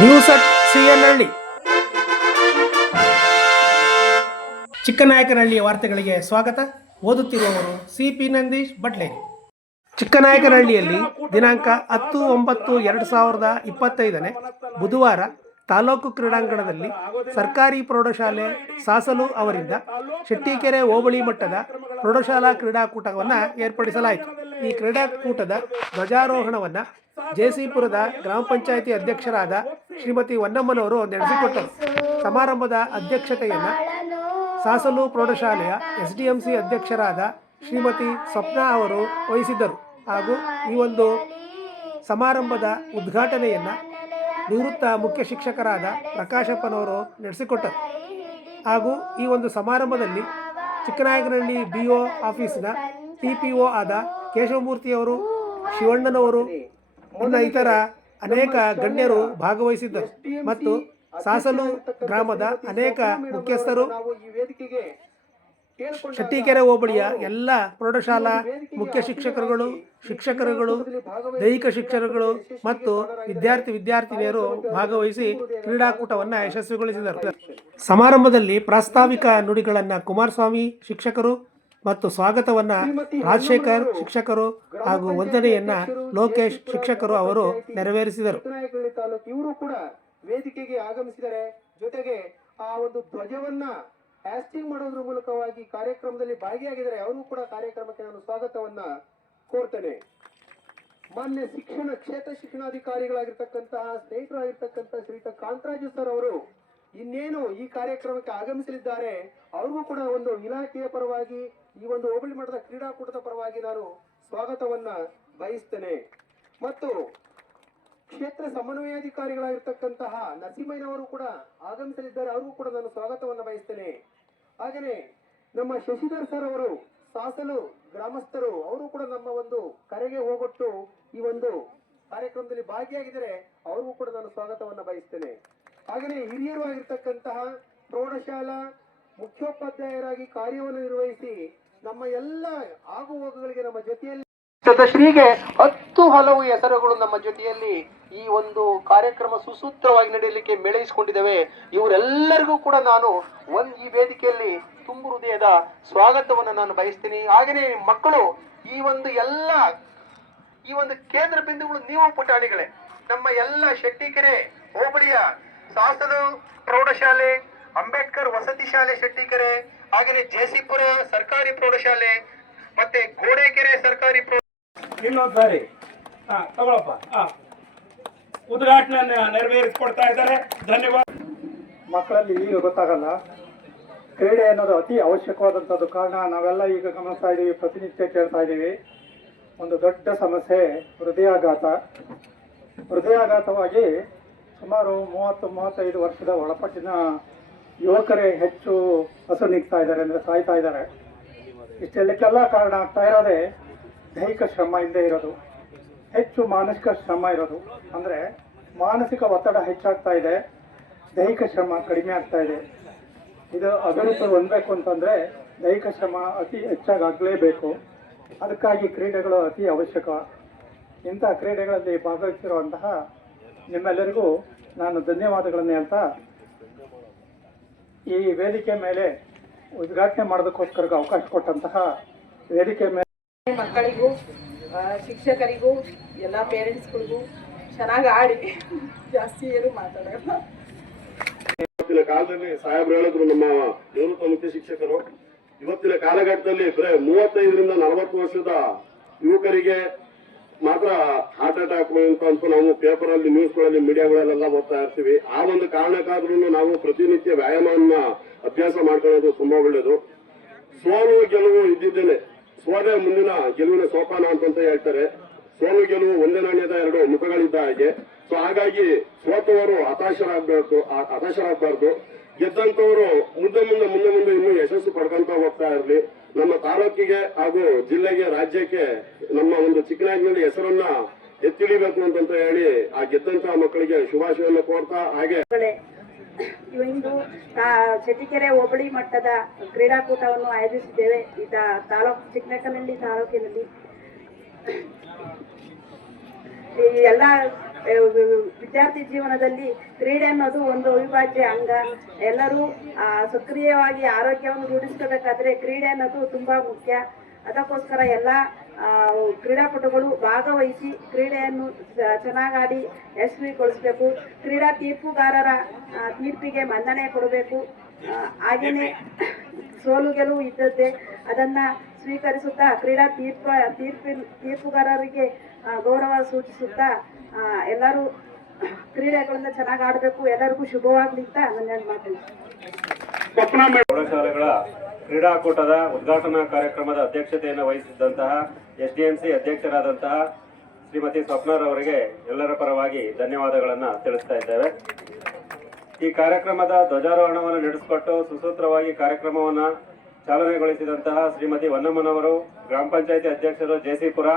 News at ಸಿಎನ್ಹಳ್ಳಿ. ಚಿಕ್ಕನಾಯಕನಹಳ್ಳಿಯ ವಾರ್ತೆಗಳಿಗೆ ಸ್ವಾಗತ. ಓದುತ್ತಿರುವವರು CP Nandish ಬಟ್ಲೆ. ಚಿಕ್ಕನಾಯಕನಹಳ್ಳಿಯಲ್ಲಿ ದಿನಾಂಕ 10/9/2025 ಬುಧವಾರ ತಾಲೂಕು ಕ್ರೀಡಾಂಗಣದಲ್ಲಿ ಸರ್ಕಾರಿ ಪ್ರೌಢಶಾಲೆ ಸಾಸಲು ಅವರಿಂದ ಶೆಟ್ಟಿಕೆರೆ ಹೋಬಳಿ ಮಟ್ಟದ ಪ್ರೌಢಶಾಲಾ ಕ್ರೀಡಾಕೂಟವನ್ನು ಏರ್ಪಡಿಸಲಾಯಿತು. ಈ ಕ್ರೀಡಾಕೂಟದ ಧ್ವಜಾರೋಹಣವನ್ನು ಜೆಸಿಪುರದ ಗ್ರಾಮ ಪಂಚಾಯಿತಿ ಅಧ್ಯಕ್ಷರಾದ ಶ್ರೀಮತಿ ಹೊನ್ನಮ್ಮನವರು ನಡೆಸಿಕೊಟ್ಟರು. ಸಮಾರಂಭದ ಅಧ್ಯಕ್ಷತೆಯನ್ನು ಸಾಸಲು ಪ್ರೌಢಶಾಲೆಯ SDMC ಅಧ್ಯಕ್ಷರಾದ ಶ್ರೀಮತಿ ಸ್ವಪ್ನ ಅವರು ವಹಿಸಿದ್ದರು. ಹಾಗೂ ಈ ಒಂದು ಸಮಾರಂಭದ ಉದ್ಘಾಟನೆಯನ್ನು ನಿವೃತ್ತ ಮುಖ್ಯ ಶಿಕ್ಷಕರಾದ ಪ್ರಕಾಶಪ್ಪನವರು ನಡೆಸಿಕೊಟ್ಟರು. ಹಾಗೂ ಈ ಒಂದು ಸಮಾರಂಭದಲ್ಲಿ ಚಿಕ್ಕನಾಯಕನಹಳ್ಳಿ BO ಆಫೀಸಿನ TPO ಆದ ಕೇಶವಮೂರ್ತಿಯವರು, ಶಿವಣ್ಣನವರು ಇತರ ಅನೇಕ ಗಣ್ಯರು ಭಾಗವಹಿಸಿದ್ದರು ಮತ್ತು ಸಾಸಲು ಗ್ರಾಮದ ಅನೇಕ ಮುಖ್ಯಸ್ಥರು, ಶೆಟ್ಟಿಕೆರೆ ಹೋಬಳಿಯ ಎಲ್ಲ ಪ್ರೌಢಶಾಲಾ ಮುಖ್ಯ ಶಿಕ್ಷಕರುಗಳು, ದೈಹಿಕ ಶಿಕ್ಷಕರುಗಳು ಮತ್ತು ವಿದ್ಯಾರ್ಥಿನಿಯರು ಭಾಗವಹಿಸಿ ಕ್ರೀಡಾಕೂಟವನ್ನು ಯಶಸ್ವಿಗೊಳಿಸಿದರು. ಸಮಾರಂಭದಲ್ಲಿ ಪ್ರಾಸ್ತಾವಿಕ ನುಡಿಗಳನ್ನು ಕುಮಾರಸ್ವಾಮಿ ಶಿಕ್ಷಕರು ಮತ್ತು ಸ್ವಾಗತವನ್ನು ರಾಜಶೇಖರ್ ಶಿಕ್ಷಕರು ಹಾಗೂ ವಂದನೆಯನ್ನ ಲೋಕೇಶ್ ಶಿಕ್ಷಕರು ಅವರು ನೆರವೇರಿಸಿದರು. ಇವರು ಕೂಡ ವೇದಿಕೆಗೆ ಆಗಮಿಸಿದರೆ, ಜೊತೆಗೆ ಆ ಒಂದು ಧ್ವಜವನ್ನ ಹ್ಯಾಸ್ಟಿಂಗ್ ಮಾಡೋದ್ರ ಮೂಲಕವಾಗಿ ಕಾರ್ಯಕ್ರಮದಲ್ಲಿ ಭಾಗಿಯಾಗಿದ್ದಾರೆ. ಅವರು ಕೂಡ ಕಾರ್ಯಕ್ರಮಕ್ಕೆ ನಾನು ಸ್ವಾಗತವನ್ನ ಕೋರ್ತೇನೆ. ಮಾನ್ಯ ಕ್ಷೇತ್ರ ಶಿಕ್ಷಣಾಧಿಕಾರಿಗಳಾಗಿರ್ತಕ್ಕಂತಹ ಸ್ನೇಹಿತರಾಗಿರ್ತಕ್ಕಂಥ ಶ್ರೀಯುತ ಕಾಂತರಾಜು ಸರ್ ಅವರು ಇನ್ನೇನು ಈ ಕಾರ್ಯಕ್ರಮಕ್ಕೆ ಆಗಮಿಸಲಿದ್ದಾರೆ. ಅವ್ರಿಗೂ ಕೂಡ ಒಂದು ಇಲಾಖೆಯ ಪರವಾಗಿ, ಈ ಒಂದು ಹೋಬಳಿ ಮಟ್ಟದ ಕ್ರೀಡಾಕೂಟದ ಪರವಾಗಿ ನಾನು ಸ್ವಾಗತವನ್ನ ಬಯಸ್ತೇನೆ. ಮತ್ತು ಕ್ಷೇತ್ರ ಸಮನ್ವಯಾಧಿಕಾರಿಗಳಾಗಿರ್ತಕ್ಕಂತಹ ನರಸಿಂಹಯ್ಯನವರು ಕೂಡ ಆಗಮಿಸಲಿದ್ದಾರೆ. ಅವ್ರಿಗೂ ಕೂಡ ನಾನು ಸ್ವಾಗತವನ್ನ ಬಯಸ್ತೇನೆ. ಹಾಗೆಯೇ ನಮ್ಮ ಶಶಿಧರ್ ಸರ್ ಅವರು ಸಾಸಲು ಗ್ರಾಮಸ್ಥರು, ಅವರು ಕೂಡ ನಮ್ಮ ಒಂದು ಕರೆಗೆ ಹೋಗೊಟ್ಟು ಈ ಒಂದು ಕಾರ್ಯಕ್ರಮದಲ್ಲಿ ಭಾಗಿಯಾಗಿದ್ದಾರೆ. ಅವ್ರಿಗೂ ಕೂಡ ನಾನು ಸ್ವಾಗತವನ್ನ ಬಯಸ್ತೇನೆ. ಹಾಗೆಯೇ ಹಿರಿಯರು ಆಗಿರ್ತಕ್ಕಂತಹ ಪ್ರೌಢಶಾಲಾ ಮುಖ್ಯೋಪಾಧ್ಯಾಯರಾಗಿ ಕಾರ್ಯವನ್ನು ನಿರ್ವಹಿಸಿ ನಮ್ಮ ಎಲ್ಲ ಆಗುಹೋಗುಗಳಿಗೆ ನಮ್ಮ ಜೊತೆಯಲ್ಲಿ ಶ್ರೀಗೆ 10 ಹಲವು ಹೆಸರುಗಳು ನಮ್ಮ ಜೊತೆಯಲ್ಲಿ ಈ ಒಂದು ಕಾರ್ಯಕ್ರಮ ಸುಸೂತ್ರವಾಗಿ ನಡೆಯಲಿಕ್ಕೆ ಮೇಳೈಸಿಕೊಂಡಿದ್ದೇವೆ. ಇವರೆಲ್ಲರಿಗೂ ಕೂಡ ನಾನು ಈ ವೇದಿಕೆಯಲ್ಲಿ ತುಂಬು ಹೃದಯದ ಸ್ವಾಗತವನ್ನು ನಾನು ಬಯಸ್ತೀನಿ. ಹಾಗೆಯೇ ಮಕ್ಕಳು ಈ ಒಂದು ಕೇಂದ್ರ ಬಿಂದುಗಳು ನೀವು ಪುಟಾಣಿಗಳೇ. ನಮ್ಮ ಎಲ್ಲ ಶೆಟ್ಟಿಕೆರೆ ಹೋಬಳಿಯ ಸಾಸಲು ಪ್ರೌಢಶಾಲೆ, ಅಂಬೇಡ್ಕರ್ ವಸತಿ ಶಾಲೆ ಶೆಟ್ಟಿಕೆರೆ, ಹಾಗೆಯೇ ಜೆಸಿಪುರ ಸರ್ಕಾರಿ ಪ್ರೌಢಶಾಲೆ ಮತ್ತೆ ಗೋಡೆಕೆರೆ ಸರ್ಕಾರಿ ಇನ್ನೊಂದ್ಸಾರಿ ತಗೊಳಪ್ಪ ಉದ್ಘಾಟನೆ ನೆರವೇರಿಸಿಕೊಡ್ತಾ ಇದ್ದಾರೆ. ಧನ್ಯವಾದ. ಮಕ್ಕಳಲ್ಲಿ ಈಗ ಗೊತ್ತಾಗಲ್ಲ, ಕ್ರೀಡೆ ಅನ್ನೋದು ಅತಿ ಅವಶ್ಯಕವಾದಂಥದ್ದು. ಕಾರಣ ನಾವೆಲ್ಲ ಈಗ ಗಮನಿಸ್ತಾ ಇದ್ದೀವಿ, ಪ್ರತಿನಿತ್ಯ ಕೇಳ್ತಾ ಇದ್ದೀವಿ. ಒಂದು ದೊಡ್ಡ ಸಮಸ್ಯೆ ಹೃದಯಾಘಾತವಾಗಿ ಸುಮಾರು 30-35 ವರ್ಷದ ಒಳಪಟ್ಟಿನ ಯುವಕರೇ ಹೆಚ್ಚು ನೀಗ್ತಾ ಇದ್ದಾರೆ, ಅಂದರೆ ಸಾಯ್ತಾ ಇದ್ದಾರೆ. ಇಷ್ಟೆಲ್ಲಕ್ಕೆಲ್ಲ ಕಾರಣ ಆಗ್ತಾ ಇರೋದೇ ದೈಹಿಕ ಶ್ರಮ ಇಲ್ಲದೆ ಇರೋದು, ಹೆಚ್ಚು ಮಾನಸಿಕ ಶ್ರಮ ಇರೋದು. ಅಂದರೆ ಮಾನಸಿಕ ಒತ್ತಡ ಹೆಚ್ಚಾಗ್ತಾ ಇದೆ, ದೈಹಿಕ ಶ್ರಮ ಕಡಿಮೆ ಆಗ್ತಾ ಇದೆ. ಇದು ಅಭಿವೃದ್ಧಿ ಹೊಂದಬೇಕು ಅಂತಂದರೆ ದೈಹಿಕ ಶ್ರಮ ಅತಿ ಹೆಚ್ಚಾಗಿ ಆಗಲೇಬೇಕು. ಅದಕ್ಕಾಗಿ ಕ್ರೀಡೆಗಳು ಅತಿ ಅವಶ್ಯಕ. ಇಂಥ ಕ್ರೀಡೆಗಳಲ್ಲಿ ಭಾಗವಹಿಸಿರುವಂತಹ ನಿಮ್ಮೆಲ್ಲರಿಗೂ ನಾನು ಧನ್ಯವಾದಗಳನ್ನು ಹೇಳ್ತಾ, ಈ ವೇದಿಕೆ ಮೇಲೆ ಉದ್ಘಾಟನೆ ಮಾಡೋದಕ್ಕೋಸ್ಕರ ಅವಕಾಶ ಕೊಟ್ಟಂತಹ ವೇದಿಕೆ ಮೇಲೆ ಮಕ್ಕಳಿಗೂ, ಶಿಕ್ಷಕರಿಗೂ, ಎಲ್ಲ ಪೇರೆಂಟ್ಸ್ಗಳಿಗೂ ಚೆನ್ನಾಗಿ ಆಡಿ ಜಾಸ್ತಿ ಏನು ಮಾತಾಡೋಣ. ಇವತ್ತಿನ ಕಾಲದಲ್ಲಿ ಸಾಹೇಬ್ರು ಹೇಳಿದ್ರು, ನಮ್ಮ ನಿವೃತ್ತ ಮುಖ್ಯ ಶಿಕ್ಷಕರು, ಇವತ್ತಿನ ಕಾಲಘಟ್ಟದಲ್ಲಿ ಬರೀ 35ರಿಂದ 40 ವರ್ಷದ ಯುವಕರಿಗೆ ಮಾತ್ರ ಹಾರ್ಟ್ ಅಟ್ಯಾಕ್ ಅಂತ ನಾವು ಪೇಪರ್ ಅಲ್ಲಿ, ನ್ಯೂಸ್ಗಳಲ್ಲಿ, ಮೀಡಿಯಾಗಳಲ್ಲೆಲ್ಲ ಓದ್ತಾ ಇರ್ತೀವಿ. ಆ ಒಂದು ಕಾರಣಕ್ಕಾದ್ರೂ ನಾವು ಪ್ರತಿನಿತ್ಯ ವ್ಯಾಯಾಮವನ್ನ ಅಭ್ಯಾಸ ಮಾಡ್ಕೊಳ್ಳೋದು ತುಂಬಾ ಒಳ್ಳೇದು. ಸೋಲು ಗೆಲುವು ಇದ್ದಿದ್ದೇನೆ, ಸೋಲೆ ಮುಂದಿನ ಗೆಲುವಿನ ಸೋಪಾನ ಅಂತ ಹೇಳ್ತಾರೆ. ಸೋಲು ಗೆಲುವು ಒಂದೇ ನಾಣ್ಯದ 2 ಮುಖಗಳಿದ್ದ ಹಾಗೆ. ಸೊ ಹಾಗಾಗಿ ಸೋತವರು ಹತಾಶರಾಗಬಾರ್ದು. ಗೆದ್ದಂತವರು ಮುಂದೆ ಇನ್ನೂ ಯಶಸ್ಸು ಪಡ್ಕೊಂತ ಹೋಗ್ತಾ ಇರಲಿ. ನಮ್ಮ ತಾಲೂಕಿಗೆ ಹಾಗೂ ಜಿಲ್ಲೆಗೆ, ರಾಜ್ಯಕ್ಕೆ ನಮ್ಮ ಒಂದು ಚಿಕ್ಕನಾಯಕನಹಳ್ಳಿ ಹೆಸರನ್ನ ಎತ್ತಿಡಿಬೇಕು ಅಂತ ಹೇಳಿ ಆ ಗೆದ್ದಂತಹ ಮಕ್ಕಳಿಗೆ ಶುಭಾಶಯವನ್ನು ಕೋರ್ತಾ, ಹಾಗೆ ಇಂದು ಶೆಟ್ಟಿಕೆರೆ ಹೋಬಳಿ ಮಟ್ಟದ ಕ್ರೀಡಾಕೂಟವನ್ನು ಆಯೋಜಿಸಿದ್ದೇವೆ. ಚಿಕ್ಕನಾಯಕನಹಳ್ಳಿ ತಾಲೂಕಿನಲ್ಲಿ ಈ ಎಲ್ಲ ವಿದ್ಯಾರ್ಥಿ ಜೀವನದಲ್ಲಿ ಕ್ರೀಡೆ ಅನ್ನೋದು ಒಂದು ಅವಿಭಾಜ್ಯ ಅಂಗ. ಎಲ್ಲರೂ ಸಕ್ರಿಯವಾಗಿ ಆರೋಗ್ಯವನ್ನು ರೂಢಿಸ್ಕೋಬೇಕಾದ್ರೆ ಕ್ರೀಡೆ ಅನ್ನೋದು ತುಂಬಾ ಮುಖ್ಯ. ಅದಕ್ಕೋಸ್ಕರ ಎಲ್ಲ ಕ್ರೀಡಾಪಟುಗಳು ಭಾಗವಹಿಸಿ ಕ್ರೀಡೆಯನ್ನು ಚೆನ್ನಾಗಾಡಿ ಯಶಸ್ವಿಗೊಳಿಸಬೇಕು. ಕ್ರೀಡಾ ತೀರ್ಪುಗಾರರ ತೀರ್ಪಿಗೆ ಮನ್ನಣೆ ಕೊಡಬೇಕು. ಹಾಗೆಯೇ ಸೋಲು ಗೆಲುವು ಇದ್ದದ್ದೇ, ಅದನ್ನ ಸ್ವೀಕರಿಸುತ್ತಾ ಕ್ರೀಡಾ ತೀರ್ಪುಗಾರರಿಗೆ ಗೌರವ ಸೂಚಿಸುತ್ತಾ ಎಲ್ಲರೂ ಕ್ರೀಡೆಗಳಿಂದ ಚೆನ್ನಾಗಿ ಆಡಬೇಕು. ಎಲ್ಲರಿಗೂ ಶುಭವಾಗಲಿ ಅಂತ ನನ್ನ ಮಾತು. ಪ್ರೌಢಶಾಲೆಗಳ ಕ್ರೀಡಾಕೂಟದ ಉದ್ಘಾಟನಾ ಕಾರ್ಯಕ್ರಮದ ಅಧ್ಯಕ್ಷತೆಯನ್ನು ವಹಿಸಿದ್ದಂತಹ ಎಸ್ಡಿಎಂಸಿ ಅಧ್ಯಕ್ಷರಾದಂತಹ ಶ್ರೀಮತಿ ಸ್ವಪ್ನರವರಿಗೆ ಎಲ್ಲರ ಪರವಾಗಿ ಧನ್ಯವಾದಗಳನ್ನು ತಿಳಿಸ್ತಾ ಇದ್ದೇವೆ. ಈ ಕಾರ್ಯಕ್ರಮದ ಧ್ವಜಾರೋಹಣವನ್ನು ನಡೆಸಿಕೊಟ್ಟು ಸುಸೂತ್ರವಾಗಿ ಕಾರ್ಯಕ್ರಮವನ್ನು ಚಾಲನೆಗೊಳಿಸಿದಂತಹ ಶ್ರೀಮತಿ ಹೊನ್ನಮ್ಮನವರು, ಗ್ರಾಮ ಪಂಚಾಯಿತಿ ಅಧ್ಯಕ್ಷರು ಜೆಸಿಪುರ,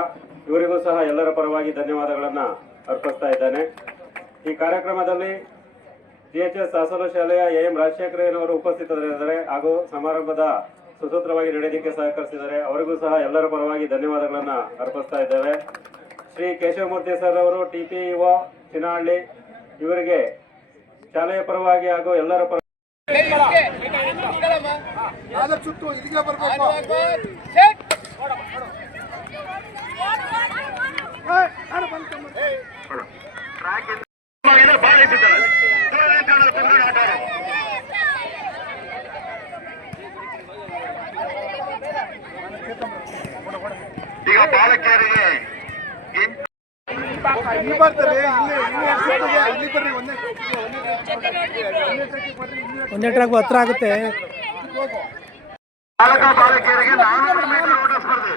ಇವರಿಗೂ ಸಹ ಎಲ್ಲರ ಪರವಾಗಿ ಧನ್ಯವಾದಗಳನ್ನು ಅರ್ಪಿಸ್ತಾ ಇದ್ದೇನೆ. ಈ ಕಾರ್ಯಕ್ರಮದಲ್ಲಿ ಜಿಎಚ್ಎಸ್ ಸಾಸಲು ಶಾಲೆಯ ಎಂ ರಾಜಶೇಖರಯ್ಯನವರು ಉಪಸ್ಥಿತರಿದ್ದಾರೆ ಹಾಗೂ ಸಮಾರಂಭದ ಸುಸೂತ್ರವಾಗಿ ನಡೆಯೋದಕ್ಕೆ ಸಹಕರಿಸಿದ್ದಾರೆ. ಅವರಿಗೂ ಸಹ ಎಲ್ಲರ ಪರವಾಗಿ ಧನ್ಯವಾದಗಳನ್ನು ಅರ್ಪಿಸ್ತಾ ಇದ್ದೇವೆ. ಶ್ರೀ ಕೇಶವಮೂರ್ತಿ ಸರ್ ಅವರು TPO ಚಿನಹಳ್ಳಿ, ಇವರಿಗೆ ಶಾಲೆಯ ಪರವಾಗಿ ಹಾಗೂ ಎಲ್ಲರ ಪರವಾಗಿ ಈಗ ಬಾಲಕಿಯರಿಗೆ ಒಂದೇ ಟ್ರಾಕ್ ಹತ್ರ ಆಗುತ್ತೆ. ಬಾಲಕ ಬಾಲಕಿಯರಿಗೆ 400 ಮೀಟರ್ ಓಟ ಸ್ಪರ್ಧೆ.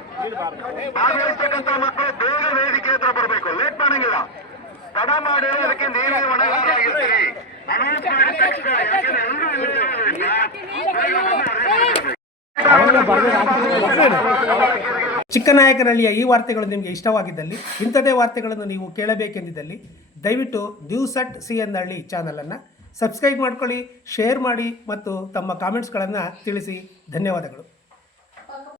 ಭಾಗವಹಿಸತಕ್ಕಂಥ ಮಕ್ಕಳು ಬೇಗ ವೇದಿಕೆ ಹತ್ರ ಬರಬೇಕು, ಲೇಟ್ ಮಾಡಂಗಿಲ್ಲ. ತಡ ಮಾಡಿ ಅದಕ್ಕೆ ನೀವೇ ಹೊಣೆಗಾರರಾಗಿರ್ತೀರಿ. ಅನೌನ್ಸ್ ಮಾಡಿದ ತಕ್ಷಣ, ಯಾಕೆಂದ್ರೆ ಎಲ್ಲರೂ ಚಿಕ್ಕನಾಯಕನಹಳ್ಳಿಯ ಈ ವಾರ್ತೆಗಳು ನಿಮಗೆ ಇಷ್ಟವಾಗಿದ್ದಲ್ಲಿ, ಇಂಥದೇ ವಾರ್ತೆಗಳನ್ನು ನೀವು ಕೇಳಬೇಕೆಂದಿದ್ದಲ್ಲಿ ದಯವಿಟ್ಟು ನ್ಯೂಸ್@CNಹಳ್ಳಿ ಚಾನಲನ್ನು ಸಬ್ಸ್ಕ್ರೈಬ್ ಮಾಡ್ಕೊಳ್ಳಿ, ಶೇರ್ ಮಾಡಿ ಮತ್ತು ತಮ್ಮ ಕಾಮೆಂಟ್ಸ್ಗಳನ್ನು ತಿಳಿಸಿ. ಧನ್ಯವಾದಗಳು.